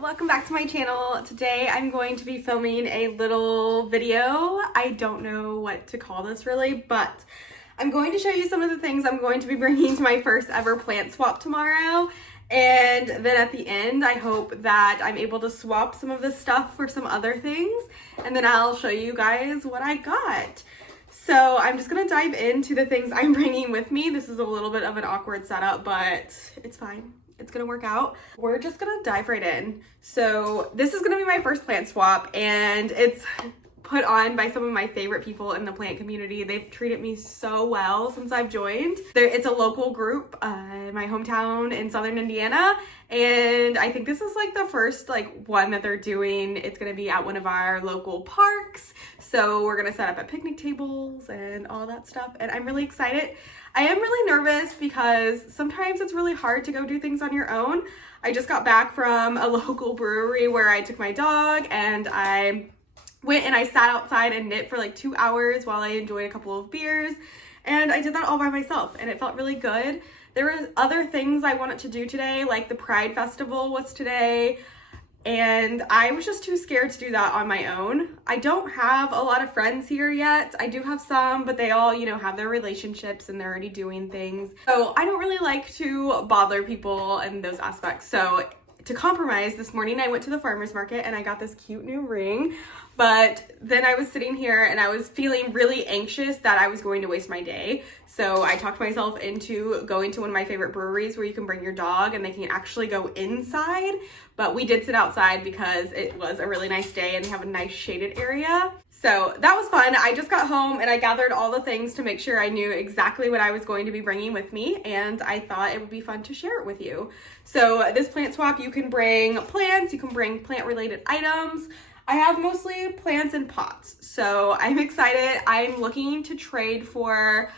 welcome back to my channel. Today I'm going to be filming a little video. I don't know what to call this really, but I'm going to show you some of the things I'm going to be bringing to my first ever plant swap tomorrow. And then at the end, I hope that I'm able to swap some of this stuff for some other things. And then I'll show you guys what I got. So I'm just gonna dive into the things I'm bringing with me. This is a little bit of an awkward setup, but it's fine. It's gonna work out. We're just gonna dive right in. So this is gonna be my first plant swap, and it's put on by some of my favorite people in the plant community. They've treated me so well since I've joined. It's a local group in my hometown in Southern Indiana, and I think this is like the first one that they're doing. It's gonna be at one of our local parks. So we're gonna set up at picnic tables and all that stuff, and I'm really excited. I am really nervous because sometimes it's really hard to go do things on your own. I just got back from a local brewery where I took my dog, and I went and I sat outside and knit for like 2 hours while I enjoyed a couple of beers, and I did that all by myself, and it felt really good. There were other things I wanted to do today, like the Pride Festival was today, and I was just too scared to do that on my own. I don't have a lot of friends here yet. I do have some, but they all, have their relationships and they're already doing things. So I don't really like to bother people in those aspects. So to compromise, this morning I went to the farmer's market and I got this cute new ring. But then I was sitting here and I was feeling really anxious that I was going to waste my day. So I talked myself into going to one of my favorite breweries where you can bring your dog and they can actually go inside. But we did sit outside because it was a really nice day and they have a nice shaded area. So that was fun. I just got home and I gathered all the things to make sure I knew exactly what I was going to be bringing with me. And I thought it would be fun to share it with you. So this plant swap, you can bring plants, you can bring plant related items. I have mostly plants and pots, so I'm excited. I'm looking to trade for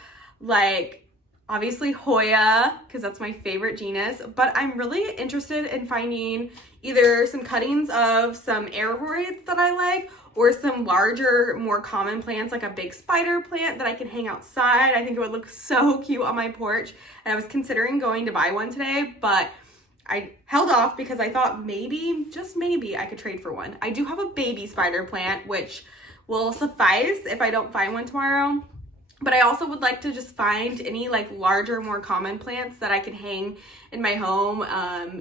obviously Hoya, because that's my favorite genus, but I'm really interested in finding either some cuttings of some aroids that I like, or some larger, more common plants, like a big spider plant that I can hang outside. I think it would look so cute on my porch, and I was considering going to buy one today, but I held off because I thought maybe, just maybe, I could trade for one. I do have a baby spider plant, which will suffice if I don't find one tomorrow. But I also would like to just find any larger, more common plants that I can hang in my home,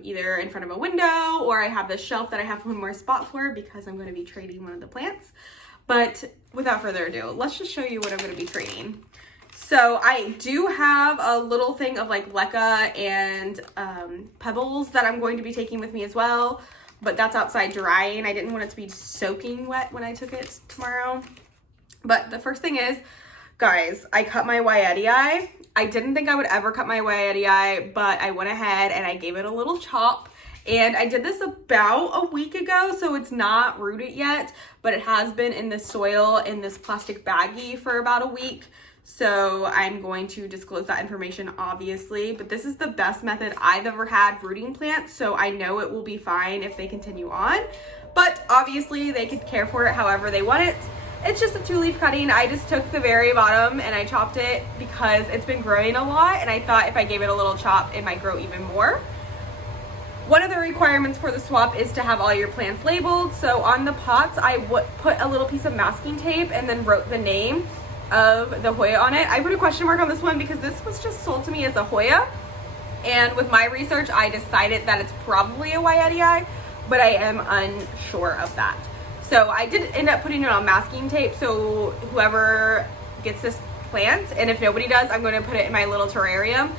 either in front of a window, or I have this shelf that I have one more spot for because I'm going to be trading one of the plants. But without further ado, let's just show you what I'm going to be trading. So I do have a little thing of leca and pebbles that I'm going to be taking with me as well, but that's outside drying. I didn't want it to be soaking wet when I took it tomorrow. But the first thing is, guys, I cut my Waiatii. I didn't think I would ever cut my Waiatii, but I went ahead and I gave it a little chop. And I did this about a week ago, so it's not rooted yet, but it has been in the soil in this plastic baggie for about a week. So I'm going to disclose that information, obviously, but this is the best method I've ever had rooting plants, so I know it will be fine if they continue on, but obviously they could care for it however they want it. It's just a 2-leaf cutting. I just took the very bottom and I chopped it because it's been growing a lot, and I thought if I gave it a little chop, it might grow even more. One of the requirements for the swap is to have all your plants labeled, so on the pots, I would put a little piece of masking tape and then wrote the name of the Hoya on it. I put a question mark on this one because this was just sold to me as a Hoya, and with my research I decided that it's probably a Waiatii, but I am unsure of that. So I did end up putting it on masking tape, so whoever gets this plant, and if nobody does, I'm going to put it in my little terrarium,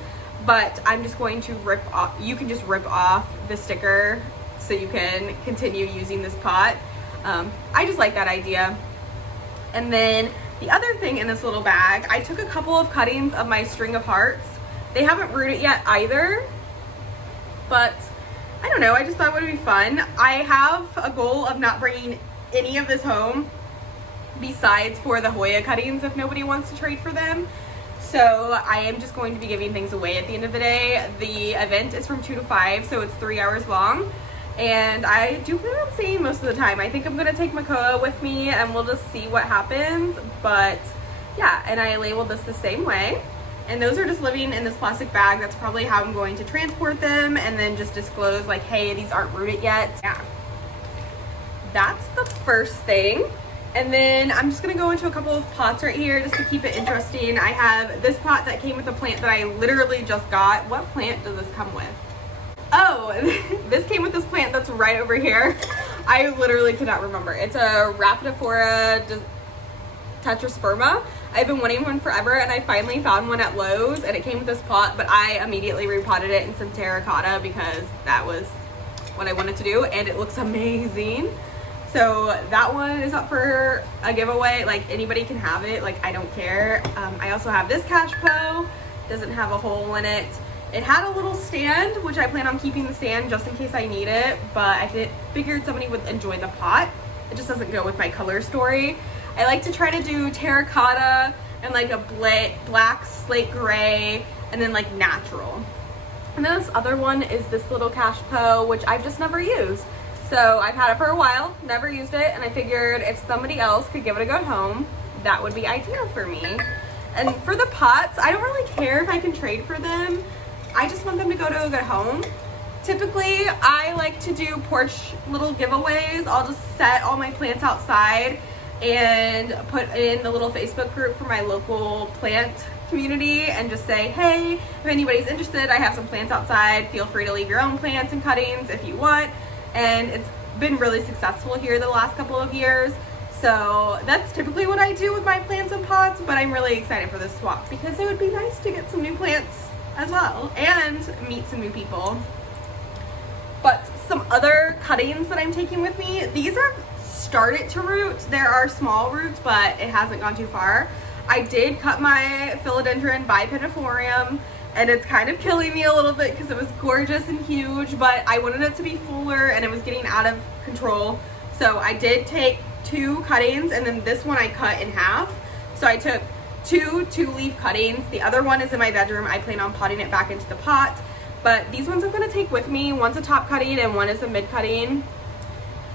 but I'm just going to rip off, you can just rip off the sticker so you can continue using this pot. I just like that idea. And then the other thing in this little bag, I took a couple of cuttings of my string of hearts. They haven't rooted yet either, but I don't know, I just thought it would be fun. I have a goal of not bringing any of this home besides for the Hoya cuttings if nobody wants to trade for them. So I am just going to be giving things away at the end of the day. The event is from 2 to 5, so it's 3 hours long. And I do plan on staying most of the time. I think I'm gonna take Makoa with me and we'll just see what happens. But yeah, and I labeled this the same way. And those are just living in this plastic bag. That's probably how I'm going to transport them, and then just disclose like, hey, these aren't rooted yet. Yeah, that's the first thing. And then I'm just gonna go into a couple of pots right here just to keep it interesting. I have this pot that came with a plant that I literally just got. What plant does this come with? Oh, this came with this plant that's right over here. I literally could not remember. It's a Rhaphidophora tetrasperma. I've been wanting one forever, and I finally found one at Lowe's, and it came with this pot, but I immediately repotted it in some terracotta because that was what I wanted to do, and it looks amazing. So that one is up for a giveaway. Like, anybody can have it. Like, I don't care. I also have this Cashpo. Doesn't have a hole in it. It had a little stand, which I plan on keeping the stand just in case I need it, but I figured somebody would enjoy the pot. It just doesn't go with my color story. I like to try to do terracotta and like a black slate gray, and then like natural. And then this other one is this little Cashpo, which I've just never used. So I've had it for a while, never used it, and I figured if somebody else could give it a good home, that would be ideal for me. And for the pots, I don't really care if I can trade for them. I just want them to go to a good home. Typically, I like to do porch little giveaways. I'll just set all my plants outside and put in the little Facebook group for my local plant community and just say, hey, if anybody's interested, I have some plants outside. Feel free to leave your own plants and cuttings if you want. And it's been really successful here the last couple of years. So that's typically what I do with my plants and pots, but I'm really excited for this swap because it would be nice to get some new plants as well and meet some new people. But some other cuttings that I'm taking with me, these are started to root. There are small roots, but it hasn't gone too far. I did cut my philodendron bipennifolium, and it's kind of killing me a little bit because it was gorgeous and huge, but I wanted it to be fuller and it was getting out of control. So I did take 2 cuttings, and then this one I cut in half. So I took 2 2-leaf cuttings. The other one is in my bedroom. I plan on potting it back into the pot, but these ones I'm going to take with me. One's a top cutting and one is a mid cutting,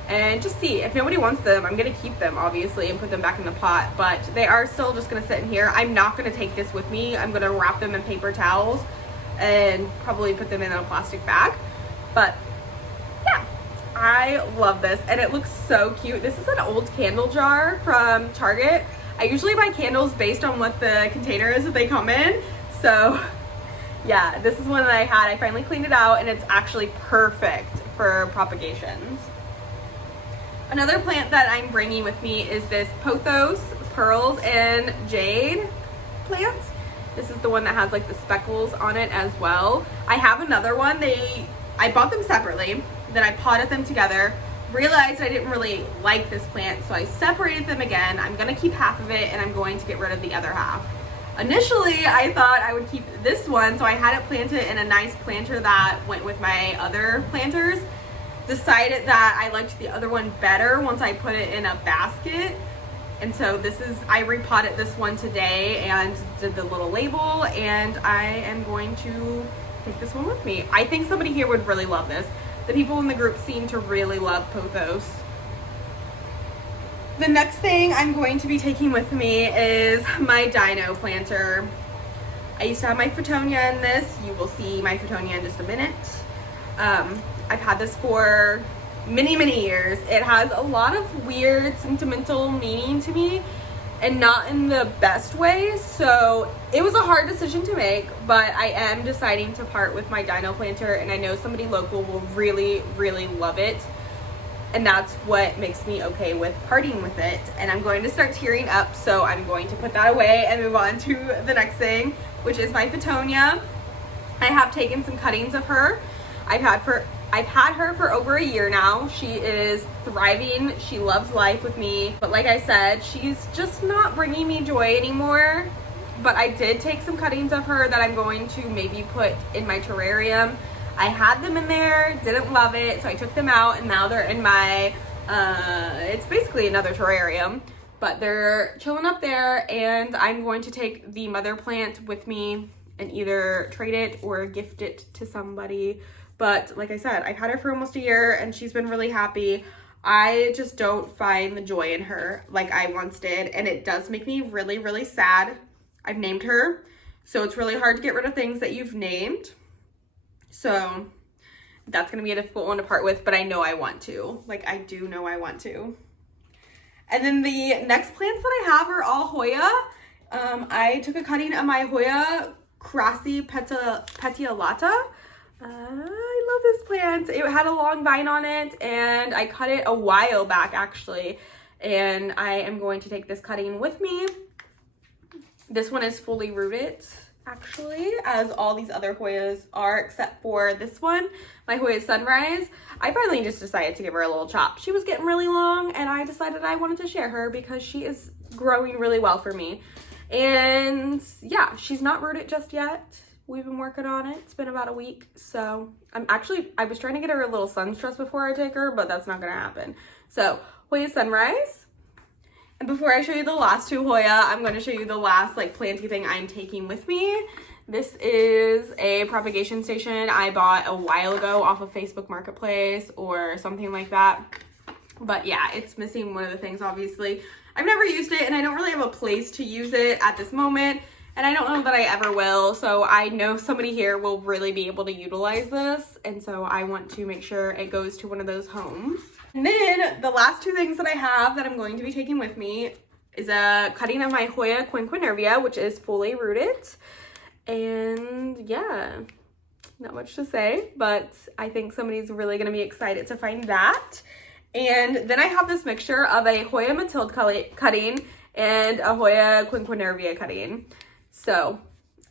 and just see if nobody wants them. I'm going to keep them obviously and put them back in the pot, but they are still just going to sit in here. I'm not going to take this with me. I'm going to wrap them in paper towels and probably put them in a plastic bag. But yeah, I love this, and it looks so cute. This is an old candle jar from Target. I usually buy candles based on what the container is that they come in. So yeah, this is one that I had. I finally cleaned it out, and it's actually perfect for propagations. Another plant that I'm bringing with me is this Pothos Pearls and Jade plant. This is the one that has like the speckles on it as well. I have another one. I bought them separately, then I potted them together, realized I didn't really like this plant, so I separated them again. I'm gonna keep half of it, and I'm going to get rid of the other half. Initially, I thought I would keep this one, so I had it planted in a nice planter that went with my other planters. Decided that I liked the other one better once I put it in a basket. And so I repotted this one today and did the little label, and I am going to take this one with me. I think somebody here would really love this. The people in the group seem to really love Pothos. The next thing I'm going to be taking with me is my dino planter. I used to have my Fittonia in this. You will see my Fittonia in just a minute. I've had this for many, many years. It has a lot of weird sentimental meaning to me, and not in the best way. So it was a hard decision to make, but I am deciding to part with my dino planter, and I know somebody local will really, really love it. And that's what makes me okay with parting with it. And I'm going to start tearing up, so I'm going to put that away and move on to the next thing, which is my Fittonia. I have taken some cuttings of her. I've had her for over a year now. She is thriving. She loves life with me. But like I said, she's just not bringing me joy anymore. But I did take some cuttings of her that I'm going to maybe put in my terrarium. I had them in there, didn't love it, so I took them out, and now they're in my, it's basically another terrarium. But they're chilling up there, and I'm going to take the mother plant with me and either trade it or gift it to somebody. But like I said, I've had her for almost a year, and she's been really happy. I just don't find the joy in her like I once did, and it does make me really, really sad. I've named her. So it's really hard to get rid of things that you've named. So that's gonna be a difficult one to part with, but I know I want to. Like, I do know I want to. And then the next plants that I have are all Hoya. I took a cutting of my Hoya Crassi petiolata. I love this plant. It had a long vine on it, and I cut it a while back actually. And I am going to take this cutting with me. This one is fully rooted actually, as all these other Hoyas are, except for this one, my Hoya Sunrise. I finally just decided to give her a little chop. She was getting really long, and I decided I wanted to share her because she is growing really well for me. And yeah, she's not rooted just yet. We've been working on it. It's been about a week. So I was trying to get her a little sun stress before I take her, but that's not gonna happen. So Hoya Sunrise. And before I show you the last two Hoya, I'm going to show you the last like planty thing I'm taking with me. This is a propagation station I bought a while ago off of Facebook Marketplace or something like that. But yeah, it's missing one of the things, obviously. I've never used it, and I don't really have a place to use it at this moment, and I don't know that I ever will. So I know somebody here will really be able to utilize this, and so I want to make sure it goes to one of those homes. And then the last two things that I have that I'm going to be taking with me is a cutting of my Hoya quinquenervia, which is fully rooted. And yeah, not much to say, but I think somebody's really going to be excited to find that. And then I have this mixture of a Hoya Mathilde cutting and a Hoya quinquenervia cutting. So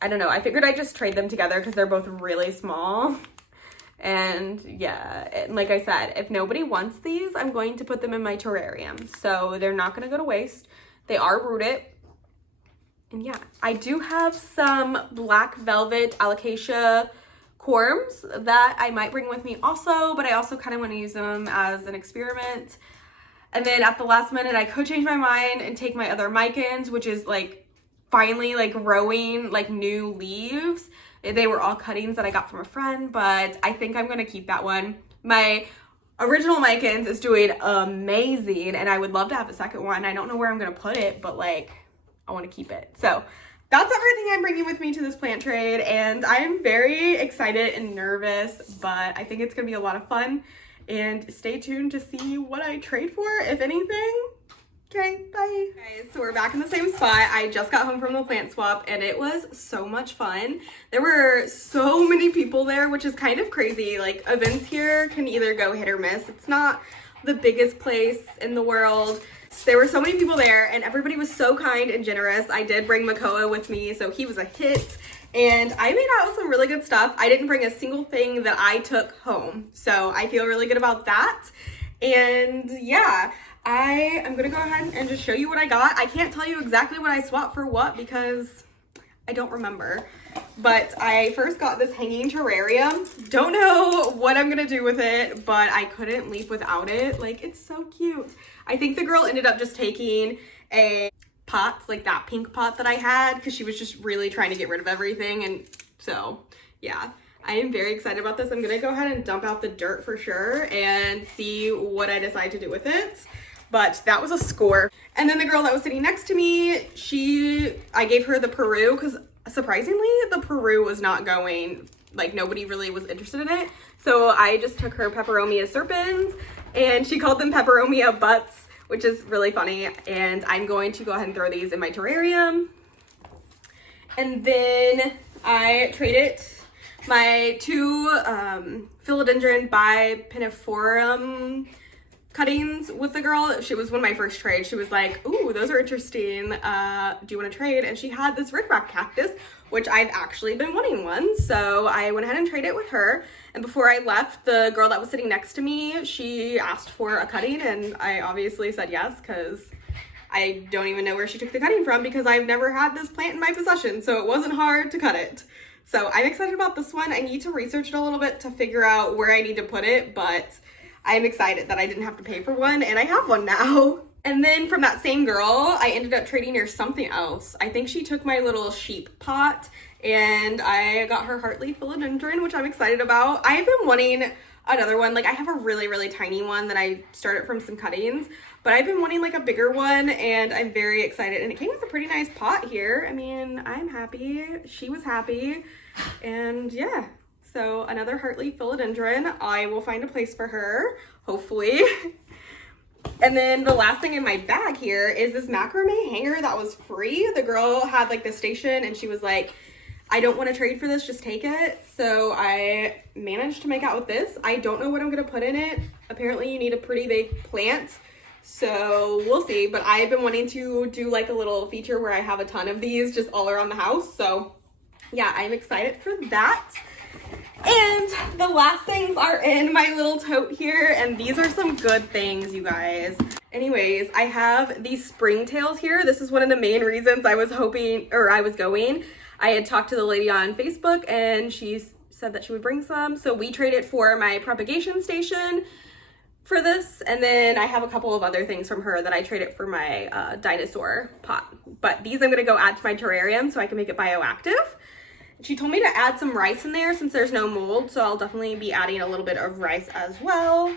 I don't know. I figured I'd just trade them together because they're both really small. And yeah, like I said, if nobody wants these, I'm going to put them in my terrarium. So they're not going to go to waste. They are rooted. And yeah, I do have some black velvet alocasia corms that I might bring with me also, but I also kind of want to use them as an experiment. And then at the last minute, I could change my mind and take my other micans, which is like finally like growing like new leaves. They were all cuttings that I got from a friend, but I think I'm gonna keep that one. My original micans is doing amazing, and I would love to have a second one. I don't know where I'm gonna put it, but like, I wanna keep it. So that's everything I'm bringing with me to this plant trade, and I'm very excited and nervous, but I think it's gonna be a lot of fun. And stay tuned to see what I trade for, if anything. Okay, bye. Guys, so we're back in the same spot. I just got home from the plant swap, and it was so much fun. There were so many people there, which is kind of crazy. Like, events here can either go hit or miss. It's not the biggest place in the world. There were so many people there, and everybody was so kind and generous. I did bring Makoa with me, so he was a hit. And I made out with some really good stuff. I didn't bring a single thing that I took home, so I feel really good about that. And yeah, I am gonna go ahead and just show you what I got. I can't tell you exactly what I swapped for what because I don't remember. But I first got this hanging terrarium. Don't know what I'm gonna do with it, but I couldn't leave without it. Like, it's so cute. I think the girl ended up just taking a pot, like that pink pot that I had, because she was just really trying to get rid of everything. And so, yeah. I am very excited about this. I'm gonna go ahead and dump out the dirt for sure and see what I decide to do with it. But that was a score. And then the girl that was sitting next to me, I gave her the Peru because surprisingly the Peru was not going, like nobody really was interested in it. So I just took her Peperomia serpens and she called them Peperomia butts, which is really funny. And I'm going to go ahead and throw these in my terrarium. And then I traded my two Philodendron bipinniforum cuttings with the girl. She was one of my first trades. She was like, ooh, those are interesting. Do you want to trade? And she had this rickrack cactus, which I've actually been wanting one. So I went ahead and traded it with her. And before I left, the girl that was sitting next to me, she asked for a cutting and I obviously said yes because I don't even know where she took the cutting from because I've never had this plant in my possession. So it wasn't hard to cut it. So I'm excited about this one. I need to research it a little bit to figure out where I need to put it, but I'm excited that I didn't have to pay for one and I have one now. And then from that same girl, I ended up trading her something else. I think she took my little sheep pot and I got her Heartleaf Philodendron, which I'm excited about. I've been wanting another one. Like I have a really, really tiny one that I started from some cuttings, but I've been wanting like a bigger one and I'm very excited. And it came with a pretty nice pot here. I mean, I'm happy. She was happy. And yeah, so another Heartleaf philodendron. I will find a place for her, hopefully. And then the last thing in my bag here is this macrame hanger that was free. The girl had like the station and she was like, I don't want to trade for this, just take it. So I managed to make out with this. I don't know what I'm going to put in it. Apparently you need a pretty big plant. So we'll see. But I've been wanting to do like a little feature where I have a ton of these just all around the house. So yeah, I'm excited for that. And the last things are in my little tote here. And these are some good things, you guys. Anyways, I have these springtails here. This is one of the main reasons I was hoping, or I was going. I had talked to the lady on Facebook and she said that she would bring some. So we traded for my propagation station for this. And then I have a couple of other things from her that I traded for my dinosaur pot. But these I'm gonna go add to my terrarium so I can make it bioactive. She told me to add some rice in there since there's no mold. So I'll definitely be adding a little bit of rice as well.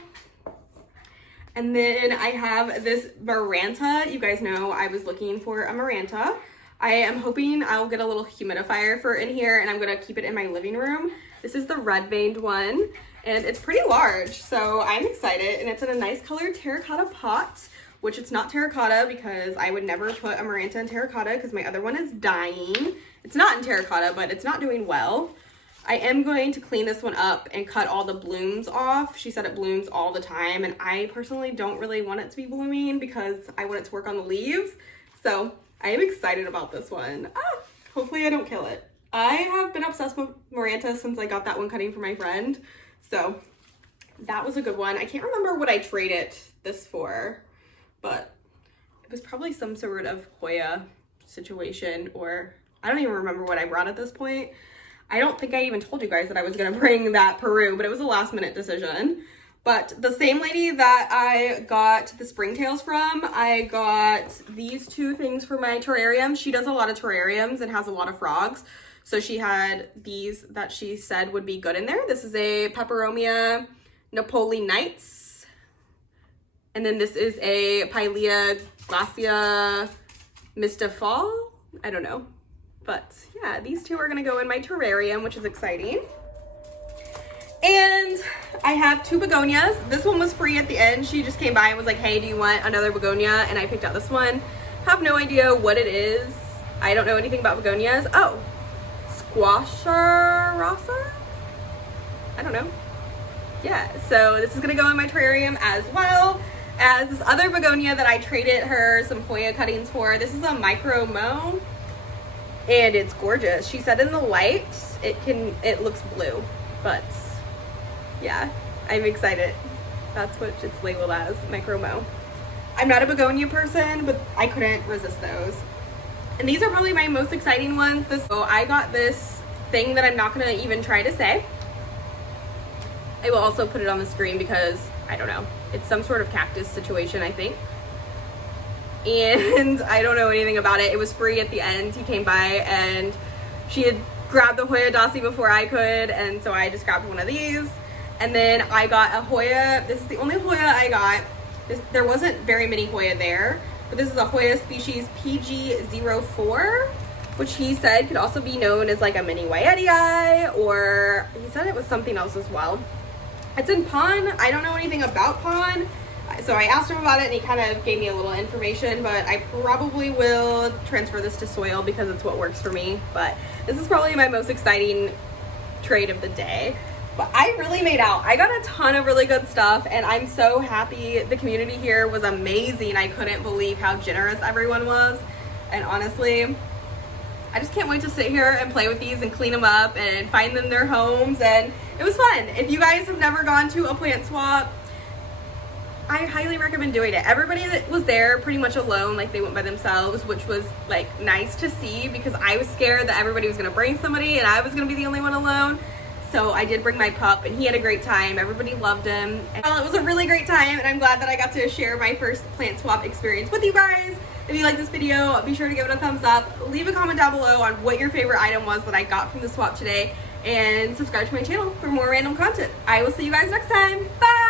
And then I have this Maranta. You guys know I was looking for a Maranta. I am hoping I'll get a little humidifier for in here and I'm gonna keep it in my living room. This is the red veined one and it's pretty large, so I'm excited. And it's in a nice colored terracotta pot, which it's not terracotta because I would never put a Maranta in terracotta because my other one is dying. It's not in terracotta, but it's not doing well. I am going to clean this one up and cut all the blooms off. She said it blooms all the time and I personally don't really want it to be blooming because I want it to work on the leaves. So I am excited about this one. Hopefully I don't kill it. I have been obsessed with Maranta since I got that one cutting for my friend. So that was a good one. I can't remember what I traded this for, but it was probably some sort of Hoya situation, or I don't even remember what I brought at this point. I don't think I even told you guys that I was gonna bring that Peru, but it was a last minute decision. But the same lady that I got the springtails from, I got these two things for my terrarium. She does a lot of terrariums and has a lot of frogs. So she had these that she said would be good in there. This is a Peperomia Napoli Nights. And then this is a Pilea Glacia Mistafal. I don't know. But yeah, these two are gonna go in my terrarium, which is exciting. And I have two begonias. This one was free at the end. She just came by and was like, hey, do you want another begonia? And I picked out this one. Have no idea what it is. I don't know anything about begonias. Oh, Squasharasa? I don't know. Yeah, so this is gonna go in my terrarium as well as this other begonia that I traded her some Hoya cuttings for. This is a Micro Mo and it's gorgeous. She said in the light, it looks blue, but yeah, I'm excited. That's what it's labeled as, Micro Mo. I'm not a begonia person, but I couldn't resist those. And these are probably my most exciting ones. So I got this thing that I'm not gonna even try to say. I will also put it on the screen because, I don't know, it's some sort of cactus situation, I think. And I don't know anything about it. It was free at the end. He came by and she had grabbed the Hoya Dossi before I could, and so I just grabbed one of these. And then I got a Hoya. This is the only Hoya I got. There wasn't very many Hoya there, but this is a Hoya species PG04, which he said could also be known as like a mini Wyetii, or he said it was something else as well. It's in pond. I don't know anything about pond, so I asked him about it and he kind of gave me a little information, but I probably will transfer this to soil because it's what works for me. But this is probably my most exciting trade of the day. But I really made out. I got a ton of really good stuff and I'm so happy. The community here was amazing. I couldn't believe how generous everyone was. And honestly, I just can't wait to sit here and play with these and clean them up and find them their homes. And it was fun. If you guys have never gone to a plant swap, I highly recommend doing it. Everybody that was there pretty much alone, like they went by themselves, which was like nice to see because I was scared that everybody was gonna bring somebody and I was gonna be the only one alone. So I did bring my pup and he had a great time. Everybody loved him. Well, it was a really great time and I'm glad that I got to share my first plant swap experience with you guys. If you like this video, be sure to give it a thumbs up. Leave a comment down below on what your favorite item was that I got from the swap today. and subscribe to my channel for more random content. I will see you guys next time. Bye!